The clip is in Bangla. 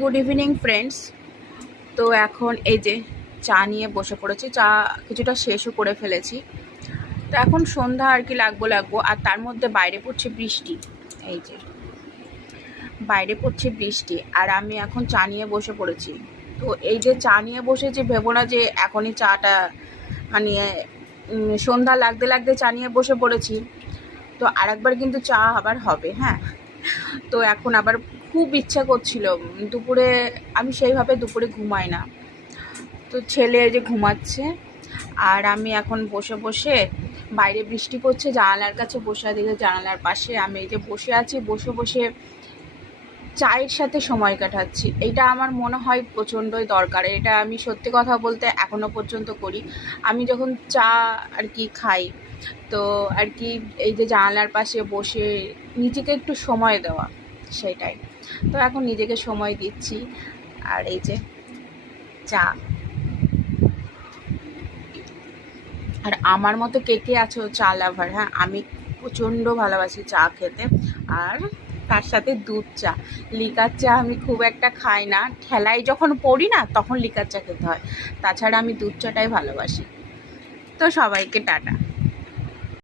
Good evening friends. তো এখন এই যে চা নিয়ে বসে পড়েছি, চা কিছুটা শেষও করে ফেলেছি। তো এখন সন্ধ্যা আর কি লাগবো আর তার মধ্যে বাইরে পড়ছে বৃষ্টি। এই যে বাইরে পড়ছে বৃষ্টি আর আমি এখন চা নিয়ে বসে পড়েছি। তো এই যে চা নিয়ে বসেছি, ভেবো না যে এখনই চাটা মানে সন্ধ্যা লাগতে চা নিয়ে বসে পড়েছি। তো আরেকবার কিন্তু চা আবার হবে, হ্যাঁ। তো এখন আবার খুব ইচ্ছা করছিল দুপুরে, আমি সেইভাবে দুপুরে ঘুমাই না। তো ছেলে যে ঘুমাচ্ছে আর আমি এখন বসে বসে, বাইরে বৃষ্টি পড়ছে, জানালার কাছে বসে আছি, জানালার পাশে আমি এই যে বসে আছি, বসে বসে চায়ের সাথে সময় কাটাচ্ছি। এটা আমার মনে হয় প্রচণ্ডই দরকার। এটা আমি সত্যি কথা বলতে এখনও পর্যন্ত করি। আমি যখন চা আর কি খাই, তো আর কি এই যে জানালার পাশে বসে নিজেকে একটু সময় দেওয়া, সেটাই। তো এখন নিজেকে সময় দিচ্ছি আর এই যে চা। আর আমার মতো কে কে আছো চা লাভার? হ্যাঁ, আমি প্রচণ্ড ভালোবাসি চা খেতে। আর তার সাথে দুধ চা। লিকার চা আমি খুব একটা খাই না, ঠেলায় যখন পড়ি না তখন লিকার চা খেতে হয়, তাছাড়া আমি দুধ চাটাই ভালোবাসি। তো সবাইকে টাটা।